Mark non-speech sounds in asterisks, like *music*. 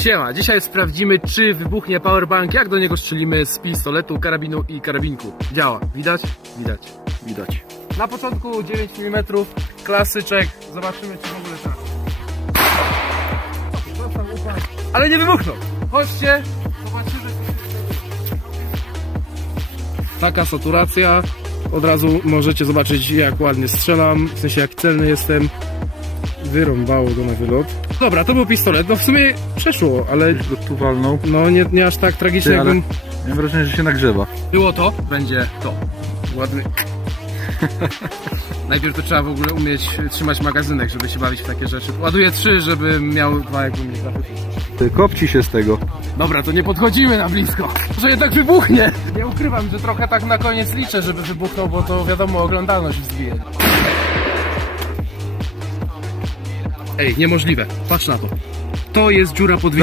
Siema, dzisiaj sprawdzimy czy wybuchnie powerbank, jak do niego strzelimy z pistoletu, karabinu i karabinku. Działa, widać? Widać. Widać. Na początku 9 mm, klasyczek, zobaczymy czy w ogóle upadł. Ale nie wybuchnął! Chodźcie, Taka saturacja, od razu możecie zobaczyć jak ładnie strzelam, w sensie jak celny jestem. Wyrąbało go na wylot. Dobra, to był pistolet, no w sumie przeszło, ale Ktoś go tu walnął. no nie, nie aż tak tragicznie Ty, ale- jakbym... Mam wrażenie, że się nagrzewa. Było to, będzie to. Ładny. *laughs* Najpierw to trzeba w ogóle umieć trzymać magazynek, żeby się bawić w takie rzeczy. Ładuję trzy, żeby miał dwa jakby mnie. Ty, kopci się z tego. Dobra, to nie podchodzimy na blisko. Że jednak wybuchnie. Nie ukrywam, że trochę tak na koniec liczę, żeby wybuchnął, bo to wiadomo, oglądalność zbije. Ej, niemożliwe. Patrz na to. To jest dziura pod